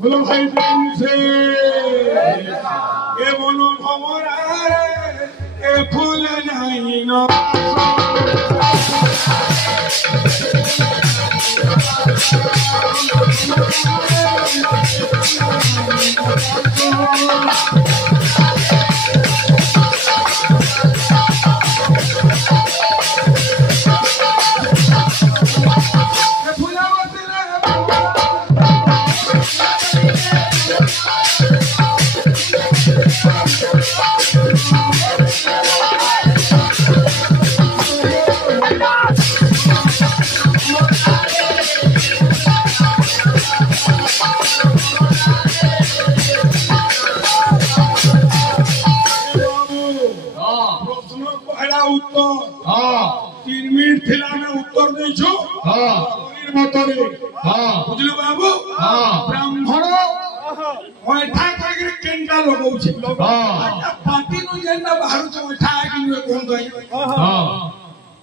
बोलो भाई प्रेम से ये बोलो हमारा ये फूल नहीं ना बुझल बाबू ब्राह्मण ओठा करके केंटा लगाउछि पार्टी नु जेंटा बाहर से ओठा कि कोन दई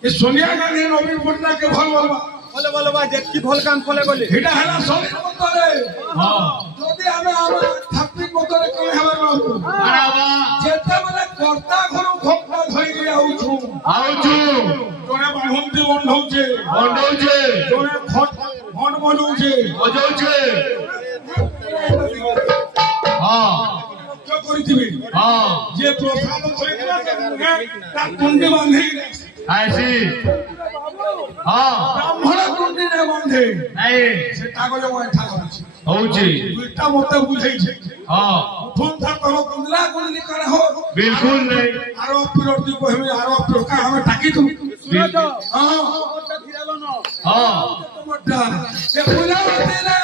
ए सोनिया गांधी नवीन पटनायक के भल बोलबा जेतकी भल काम कले बोले हेटा हला सोनी मतरे जदी हमें थापी मतरे कले हबा बाबू अरे जेते माने कर्ता घर खोपटा धरि के आउछु जोने बाहुंती बंधौचे जोने खट मन बजौचे क्या करिथिबे जे प्रसाद खरीदला के ता कुंडी बांधे ऐसी ब्राह्मण कुंडी ने बांधे नहीं से कागज ओठा होउची दुईटा मते बुझै छै फोन था कहो कुंडला कुंडी करे हो बिल्कुल नहीं आरो पिरोती कहबे आरो टोका हमें टाकी तुम सुनो तो मोटा धिरालो न मोटा ये फुलावती ने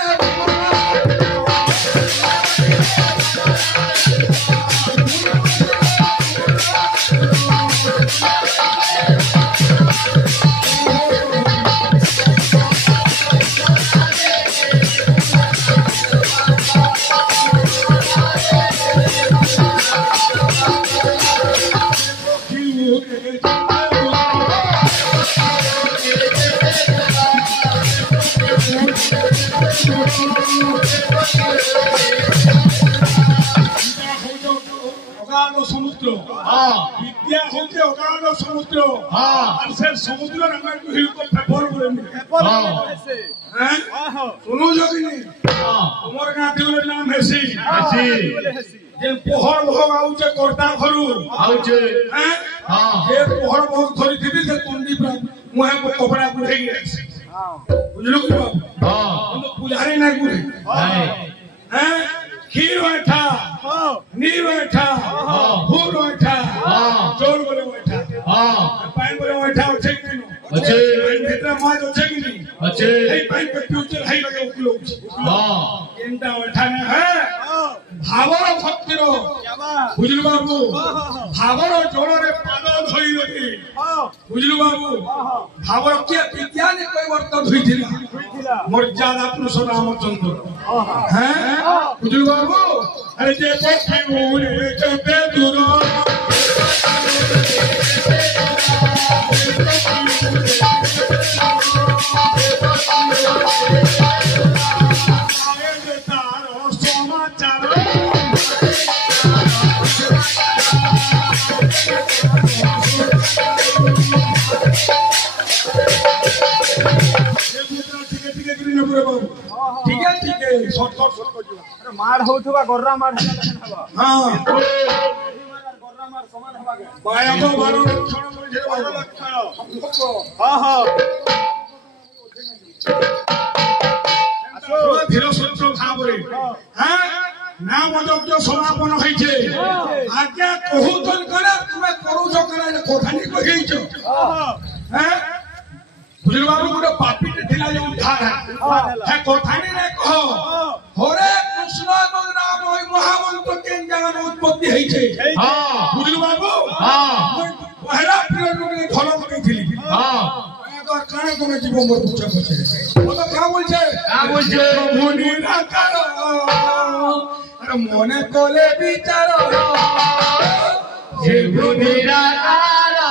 समुद्र विद्या होते अगाध समुद्र और से समुद्र रंगा को हिल को पेपर बोले हैं सुनो जोगिनी तुम्हारे गांधी वाले नाम हैसी जे पोहर भोग आउचे कोर्टा खरु आउचे हैं जे पोहर भोग धरि थिबी से कुंडी पर मुहे को कपड़ा गुड़े गए बुझलो कि हम तो पुजारी नहीं गुड़े हैं खीर बैठा नीर बैठा फूल बैठा चोर बोले बैठा पानी बोले बैठा अच्छे कि नहीं अच्छे भीतर माज अच्छे कि नहीं अच्छे हे पानी पे फ्यूचर हाई लगे उकलो केंटा बैठा ने है भावर भक्तिर बुझलु बाबू भावर जोड़ रे पाद धोई लगी बुझलु बाबू भावर के विज्ञान कोई वर्त धोईथिला मर्यादा पुरुष रामचंद्र हैं बुझलु बाबू अरे जे पक्षी उड़े चलते दूर ठीक है शॉर्टकट अरे मार होथबा गर्रा मार हबा हां गर्रा मार समान हबा बाया को बारो लक्षण बोले बारो लक्षण हां हां धीर सत्य भाबरे हां नाम अयोग्य समापन होइछे आज्ञा कहूतन करे तुमे करू जो करे कोठानी कहिछो हां बुझल बाबू गोटे पापीटे थिला जे उद्धार है कोठानी रे कहो हरे कृष्ण नाम ओइ महामंत्र के जगन उत्पत्ति होइछे हां बुझल बाबू हां पहला पीरियड में झलक देथिली हां अगर काने कोने जीव मोर पूछा पूछे वो तो क्या बोलछे मुनि ना करो अरे मने कोले विचार जे मुनि ना करो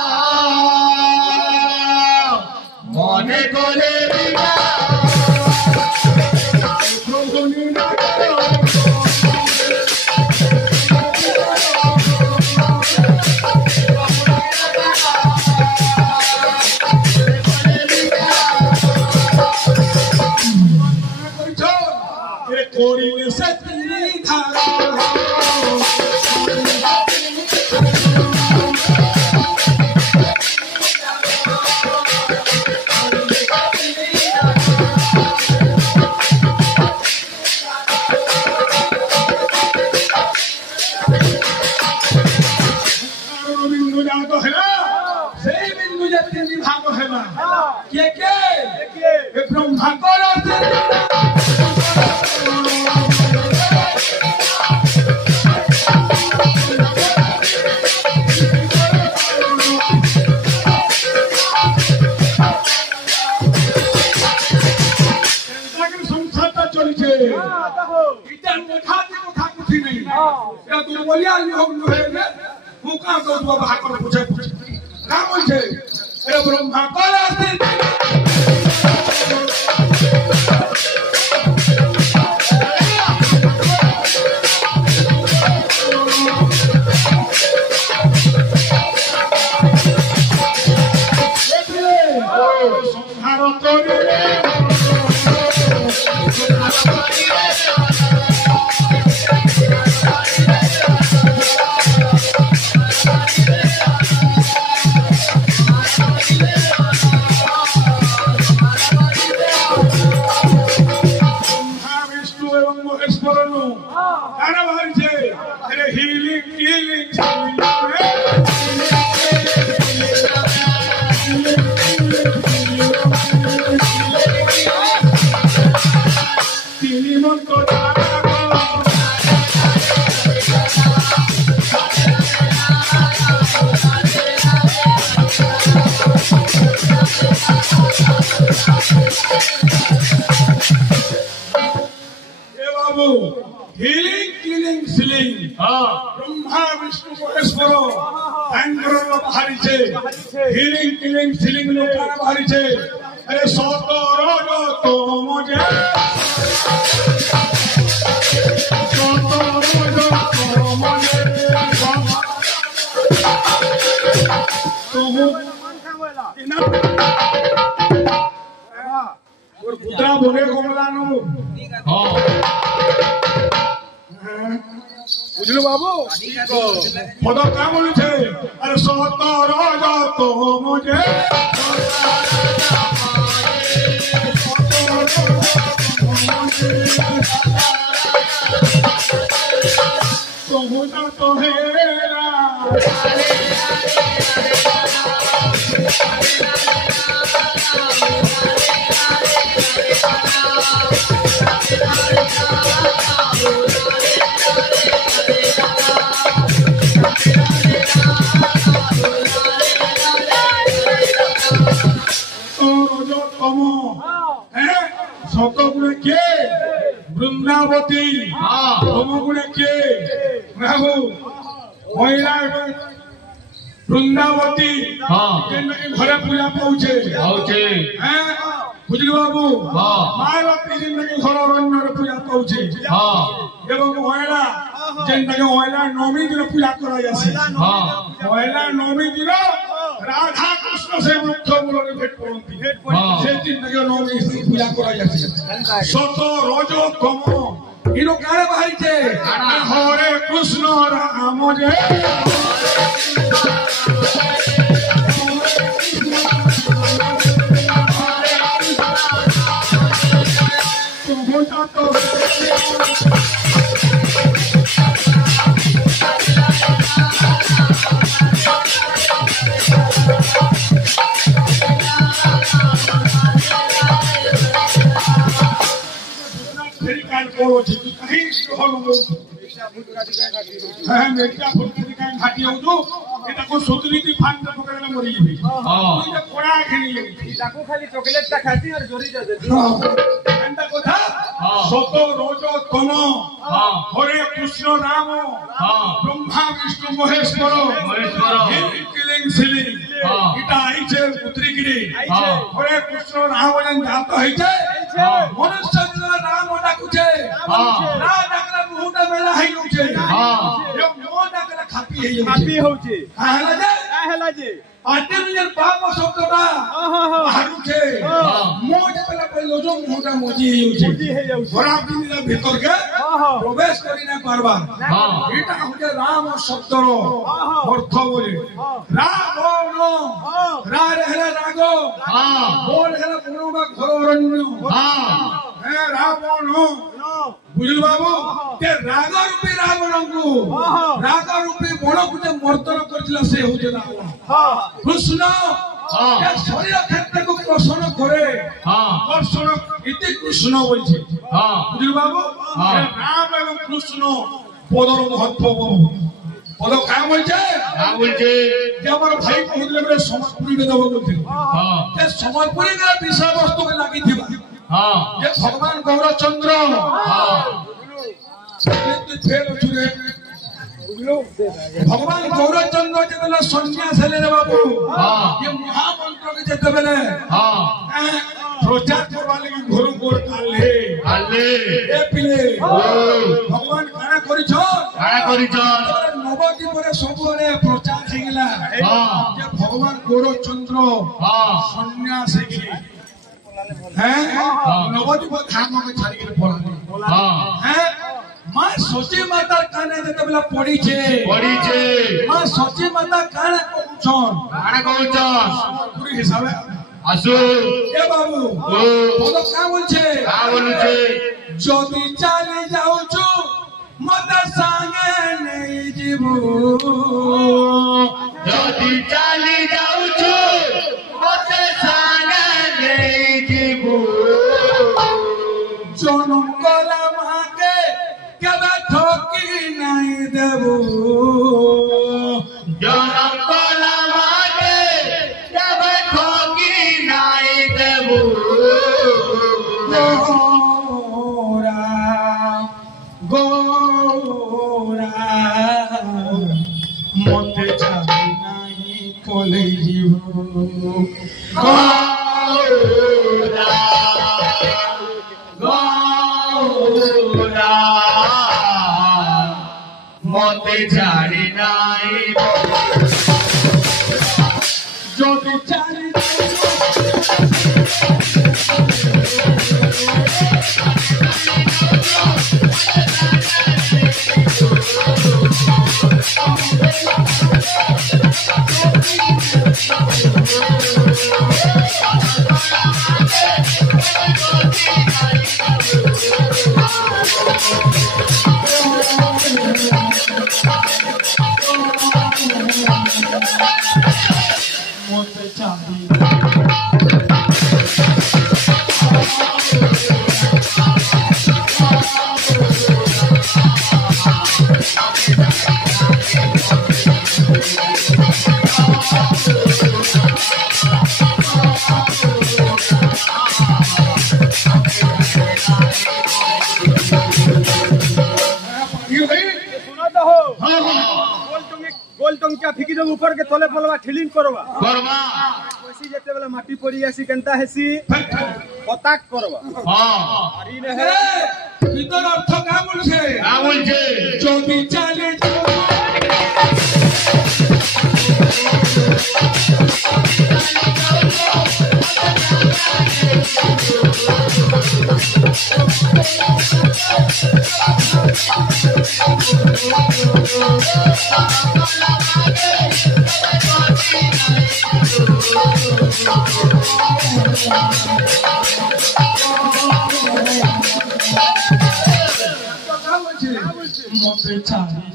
इटा आई छे उतरी गिरी हरे कृष्ण नाम वजन जात है छे मनुष्य दिला नाम ओटा कुछे ना डाकला मुहुटा मेला है छे यो मो डाकला खापी होचे काहेला जे आटे निजर पाप शब्दटा बाहरु छे मो डाकला पहिलो जो मुहुटा मोजी है बड़ा दिनरा भीतर के प्रवेश करी ना पारबा एटा होचे राम शब्दरो अर्थ बोले राम रा रहला रागो बोल रहला पुरोबा घर अरण्य हे रावण बुझल बाबू ते राग रूपी रावणଙ୍କୁ राग रूपी बणକୁ जे मर्दन करथिला से होचे रावण कृष्ण ये शरीर क्षेत्र को प्रसन्न करे कर्षण इति कृष्ण बोलছে बुझल बाबू राम एवं कृष्ण पदर महत्व पद क्या बोलছে যে আমার ভাই কহুলে বলে সমর্পণী দেব বলছে যে সমর্পণী এর বিষয় বস্তু কে লাগি থিবা যে ভগবান গৌরচন্দ্র भगवान गौरचंद्र जेतले सन्यास हेले रे बाबू ये महामंत्र के जेतले प्रचार करवा लगी घर गोर काले ए पिले भगवान काना करिछ नवदी परे सबरे प्रचार हे गेला जे भगवान गौरचंद्र सन्यास हे गेले हैं नवदी पर धाम के छाड़ी के पळा हैं मां सची माता काने जते बेला पड़ी छे मां सची माता काने कहउछन पूरी हिसाबे आसु ए बाबू बोलो का बोलछे जदी चली जाउछु मत संगे नहीं जीवो जदी चली जाउछु मत संगे नहीं जीवो जनम कला माके कबे ठोकी नहीं देबो जनम कला माके कबे ठोकी नहीं देबो गोरा मते जाई नहीं कोले जीवो गोरा मते जाई नहीं जो बिचारी मते जाई क्या फिकी जब ऊपर के तले पलवा ठिलिंग करवा वैसी जेते वाला माटी पड़ी आसी केनता हेसी पताक करवा अरी ने है भीतर अर्थ का बोलछे जदी चले मते चाली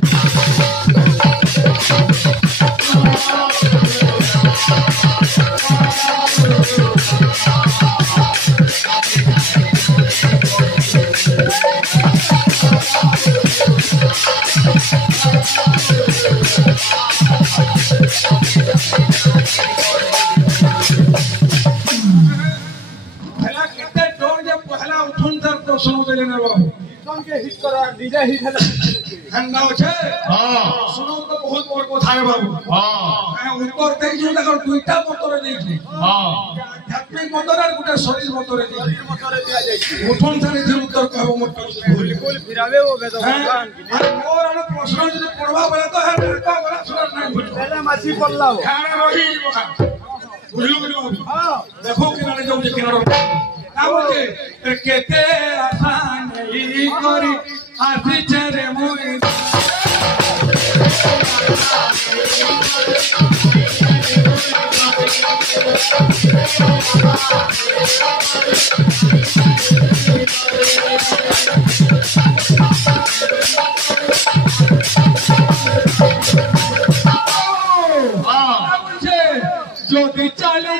पहला कितने डोर जब पहला उठून तर प्रश्न देले ना बाबू अपन के हिट करो डीजे हिट है हंगा छे हां सुनो तो बहुत बड़ কথা है बाबू हां उत्तर देई जो तकर दुईटा मतरे देई हां आध्यात्मिक मतरे और गुटे शरीर मतरे देई मतरे दिया जाय उठन थाने जे उत्तर कहबो मत बिल्कुल फिरावे वो वेद भगवान की और मोर आलो प्रश्न जे पढ़वा बेला तो है का बड़ा सुनत नहीं बुझ पहले माछी पल्ला हो खाना रही बुझलो बुझलो हां देखो किनारे जाऊ जे किनारे का बोले केते आसान नहीं करी आसी चरे मुई ज्योति चले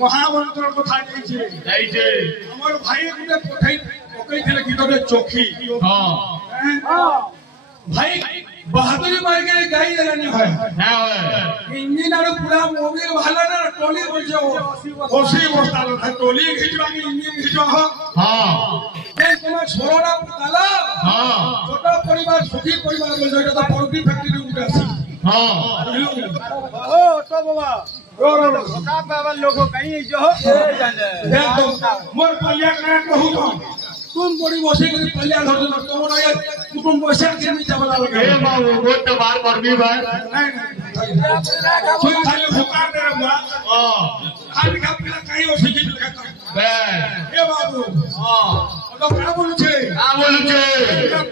महामंत्र कथा जाइछे हमर भाई गुटे पकई थे गीतरे चोखी हां भाई बहादुरी मार के गाई देला नहीं है ना है इंजन आरो पूरा मोबिल भाला ना टोली बोलछो 80 बस्ता था टोली खिचवा के इंजन खिचवा हां ए तुम्हार छोरा पुताला हां छोटा परिवार सुखी परिवार बोल जो तो परबी फैक्ट्री उठे आसी हां ओ तो बाबा का बाबा लोगो कहीं जो हो जाने देखो मोर पलिया करा कहू तो तुम बड़ी बसे के पलिया धर दो तो ना ये कुटुंब बसे के नीचे वाला लगा ए बाबू गोट बार करबी भाई नहीं कोई खाली हुकार दे रहा हां खाली का पिला कहीं और सीखी लगा बे ए बाबू हां तो का बोलू छे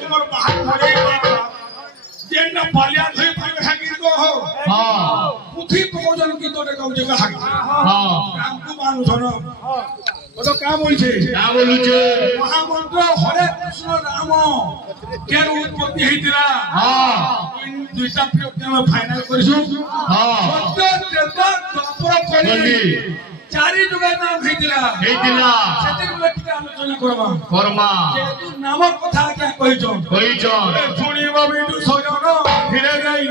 तुम्हार बाहर भरे जेना पलिया धोई फाइव हाकी को हो हां पुथी पकोजन की तो देखौ जगह हाकी हां काम को मानु छनो तो का बोलछे महामंत्र हरे कृष्ण राम केर उत्पत्ति हेतिरा हां इन दुईटा प्रयोग में फाइनल करछु हां सत्य त्रेता द्वापर कली चारि जुगा नाम हेतिरा सेते लटके आलोचना करबा जेतु नाम कथा क्या कहिजो सुनिबा बिटु सजन फिरे गई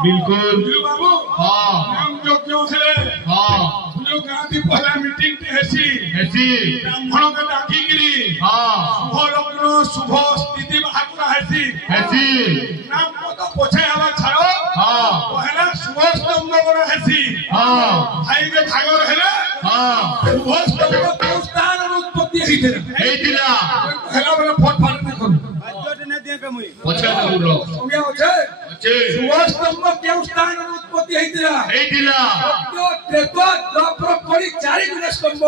बिल्कुल बाबू नाम जो क्यों से जो गांधी पहला मीटिंग ते हेसी ब्राह्मण के डाकी गिरी शुभ लग्न शुभ स्थिति बाहर हेसी नाम को तो पछे हवा छाड़ो पहला शुभ स्तंभ बना हेसी भाई के भागर हेले शुभ स्तंभ के स्थान उत्पत्ति हेतिला हेला बोले फट फट न करू बजट ने दे पे मुई पछे बोलो सुनिया होछे शुभ स्तंभ के स्थान उत्पत्ति हेतिला तो त्रेता द्वापर कली चारि गुणे स्तंभ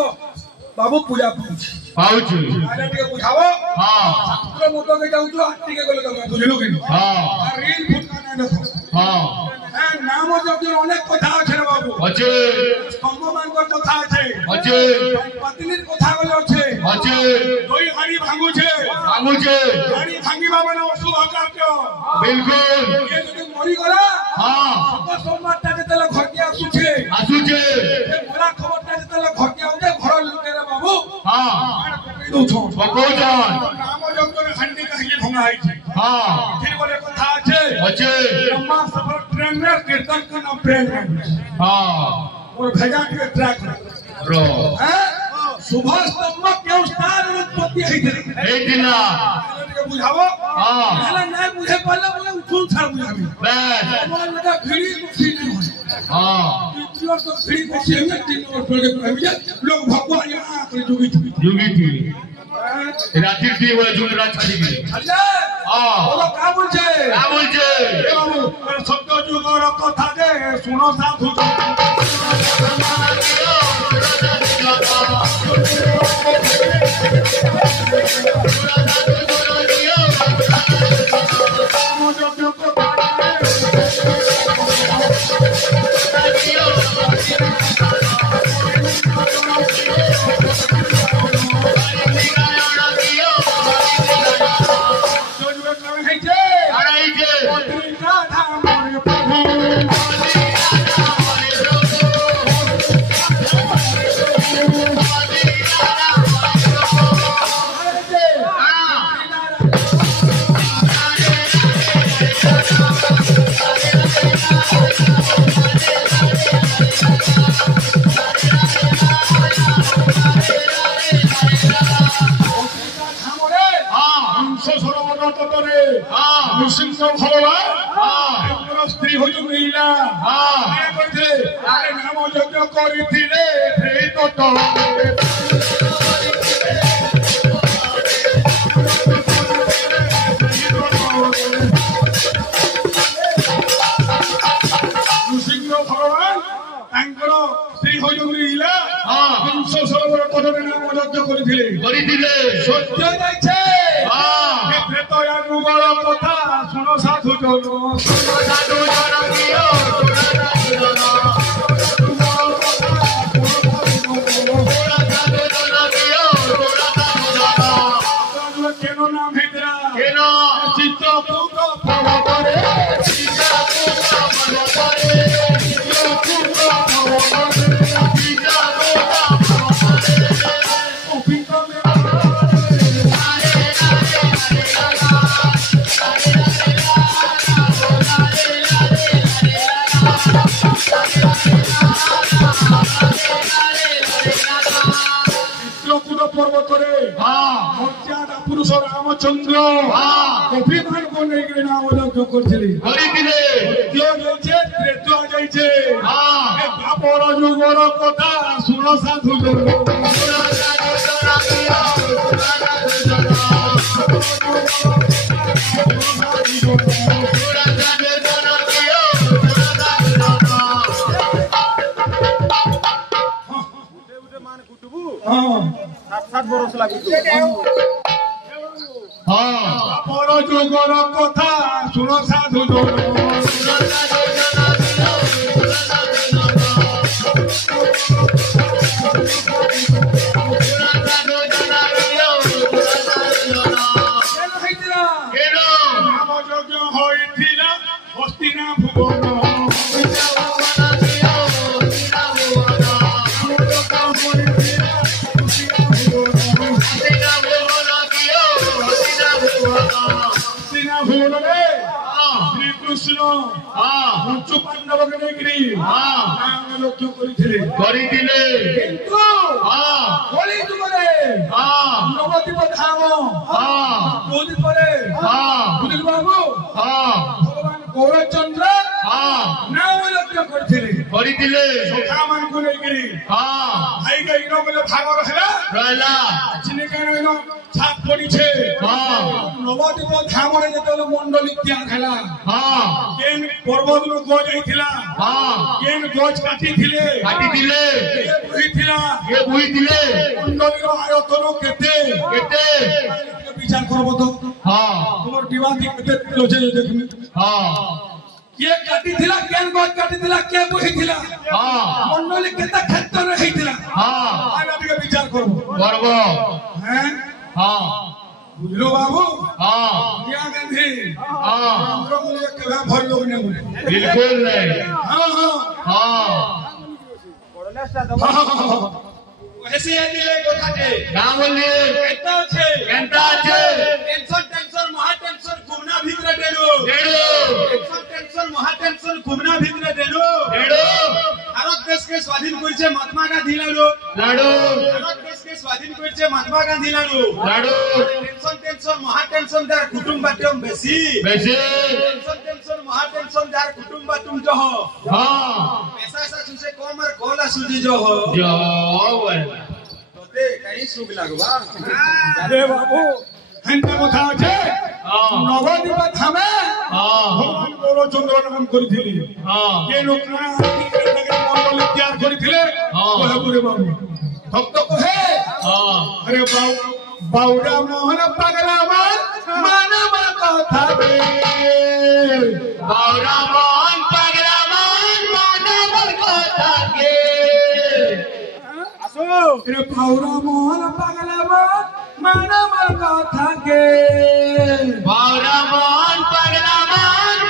बाबू पूजा पाउछ आले के बुझाओ शास्त्र मत के जाउ जो आटी के गले तुम बुझलो कि रील फुटका नै देखो नाम जब अनेक कथा আছে रे बाबू स्तंभ मानकर कथा আছে पत्नीर कथा गले আছে दोई हाड़ी भांगुछे हाड़ी भांगिबा माने अशुभ कार्य बिल्कुल ये যদি মরি গলা সব সোমবারটা যেতলে ঘরকে আসুছে এ বড় খবরটা যেতলে ঘরকে আউতে ঘর লোকেরা বাবু नाम जब हंडी कहीं भंगा फिर बोले कथा अच्छे ब्रह्मा सफर ट्रेन में कीर्तन का नाम ट्रेन में और भेजा के ट्रैक सुभाष स्तंभ केउ स्थान उत्पत्ति ହେଇଥିଲା बुझावो हां पहले नहीं बुझे पहले बोले उठून छाड़ बुझावी बस बोले लगा खिड़ी कुर्सी नहीं हो हां तीन तो खिड़ी कुर्सी में तीन और पड़े कहबिया लोग भगवान यहां पर जोगी थी रात्रि थी वो जुन रात छाड़ी गई अजय हां बोलो का बोलछे ए बाबू सत्य जुगर कथा दे सुनो साधु स्त्री हो मिला नाम यज्ञ नृसिंह भगवान स्त्री हो मिला हंस सरोवर तटरे नाम यज्ञ करथिले सत्य जाइछे प्रेतया युगल कथा सुन साधु जन केन नाम हेतरा चित्रकूट पर्वतरे पर्वतरे मर्यादा पुरुष रामचंद्र अभिमान को लेकर नाम यज्ञ करथिले बापर युगर कथा सुन साधु सात बरस लागू बापर युगर कथा सुन साधु श्रीकृष्ण पंच पांडव के लेकरी नाम यज्ञ करथिले किंतु होली तुमरे नवदीप धाम होली परे बुझल बाबू भगवान गौरचंद्र नाम यज्ञ करथिले सखा मान को लेकरी भाई के इनो बोले भाग रहला चिने कानो इनो छाप पड़ी छे नवदीप धाम रे जेतले मंडली त्याग हला केन पर्वत रो गज आइथिला केन गज काटी थिले ये बुहिथिले मंडली रो आयतन केते विचार करबो तो तुमर दिवादी केते लोजे देखमी के काटी थिला केन गज काटी थिला के बुहिथिला मंडली केते क्षेत्र रे हेथिला आगा के विचार करबो हैं बुझलो बाबू इंदिरा गांधी हमरो बोले केबा भर लोग ने बोले बिल्कुल नहीं ऐसे दिले कोठाटे नाम बोलिए केता छे टेंशन महा टेंशन घुमना भीतर डेलो टेंशन महा टेंशन घुमना भीतर डेलो भारत देश के स्वाधीन करिছে महात्मा गांधी लाडो भारत देश के স্বাধীন করছে মহাত্মা গান্ধী লাড়ু লাড়ু টেনশন মহা টেনশন যার কুটুম্ব বাটুম বেশি বেশি টেনশন মহা টেনশন যার কুটুম্ব বাটুম জহ হ্যাঁ पैसा सुसे कम और कोला सुजी जह जो তোতে কাই সুখ লাগবা আরে বাবু হেনটা কথা আছে নবদ্বীপ থামে ভগবান গৌরচন্দ্র নাম করিছিলি কে লোকনা মন্ডল তৈরি করিছিলে কহে বাবু ভক্ত কহে আরে বাউরা মোহন পাগলা মানব কথা বে বাউরা মোহন পাগলা মানব কথা কে আসো রে বাউরা মোহন পাগলা মানব কথা কে বাউরা মোহন পাগলা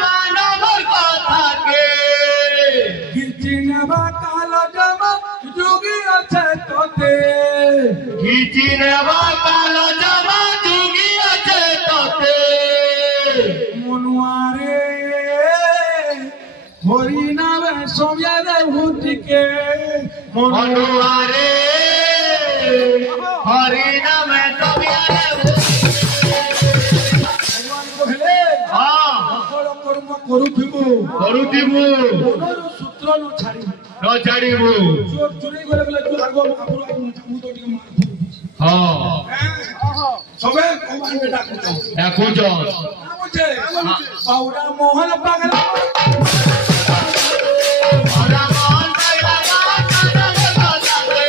মানব কথা কে গিরজি নেবা কালো জামা যোগী আছে তোতে গিরজি নেবা কালো জামা যোগী আছে তোতে মনুয়ারে হরি নামে সোমিয়ারে ভূতিকে মনুয়ারে হরি নামে তবিয়ারে ভগবান কহিলে সকল কর্ম করুথিবু মনর সূত্র ন ছাড়িবু ন ছাড়িবু চোর চুরি করে গেলে তুই আগ মহাপুর মু তো টিকে সবে ভগবান বেটা করছো দেখুছ বলছে বাউরা মোহন পাগলা বাউরা মোহন পাগলা মানব কথা কে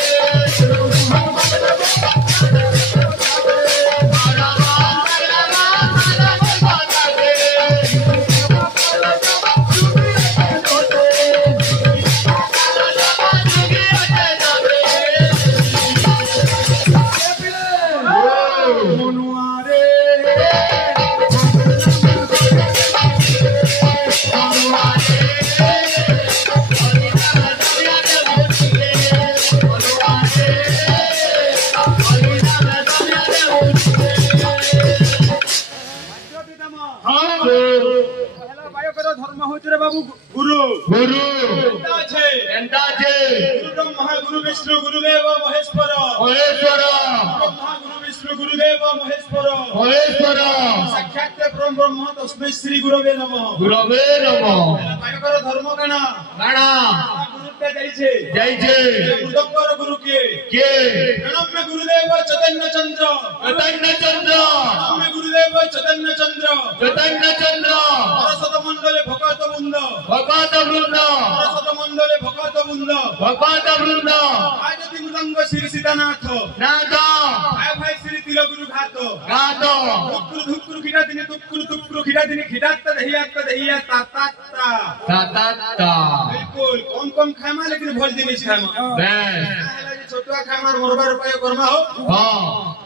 বাউরা মোহন পাগলা মানব কথা কে মনুয়ারে পহলা বায়কের ধর্ম হচ্ছে রে বাবু গুরু গুরু এটা আছে এন্তা আছে গুরু ব্রহ্মা গুরু বিষ্ণু গুরুদেব মহেশ্বর মহেশ্বর ব্রহ্মা গুরু বিষ্ণু গুরুদেব মহেশ্বর মহেশ্বর সাক্ষাৎ পরম ব্রহ্ম তস্मै শ্রী গুরবে নমঃ গুরবে নমঃ বায়কের ধর্ম কেন গানা গুরুতে যাইছে যাইছে মৃদঙ্গর গুরু কে কে প্রণম্য গুরুদেব চৈতন্য চন্দ্র চৈতন্য চন্দ্র প্রণম্য গুরুদেব চৈতন্য চন্দ্র চৈতন্য চন্দ্র সরস্বত মণ্ডলে ভকত বৃন্দ ভগবত বৃন্দ সরস্বত মণ্ডলে ভকত বৃন্দ ভগবত বৃন্দ আয়তি মৃদঙ্গ শ্রী সীতানাথ নাদ আয় ভাই শ্রী তিলগুরু ঘাত গাত ধুকুরু খিটা দিনে তুকুরু খিটা দিনে খিটাত্তা দেহিয়া তাতাত্তা তাতাত্তা बिल्कुल कम खामा लेकिन भोज दिन खामा বেশ छोटुआ खामा मोरबार उपाय करमा हो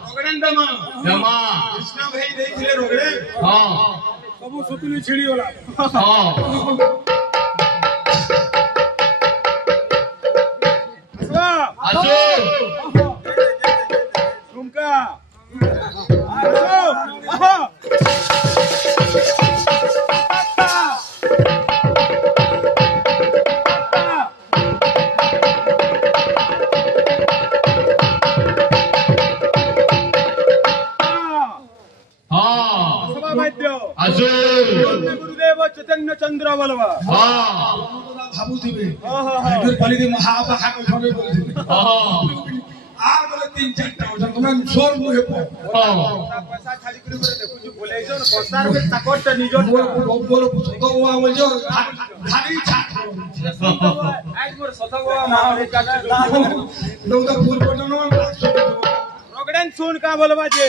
रोगड़न दमा জমা कृष्ण भाई देथिले रोगड़े सब सुतली छिड़ी वाला असवा আসো झुमका আসো আহা সভা বাদ্য আসো গুরুদেব চৈতন্য চন্দ্র বলবা ভাবুথিবে ওহো পালিতে মহা বাহা কইবে বলথিবে আর বলে 3-4টা ওজন তুমি সোর মুহে পড় পয়সা খালি করে দেখুছি বলেইছো বস্তার মে তাকরটা নিজর বড় সতগোয়া বলছো খালি ছাট আজ মোর সতগোয়া মাহরি কাটা দৌদা ফুল পটনো রগড়েন শুন কা বলবা যে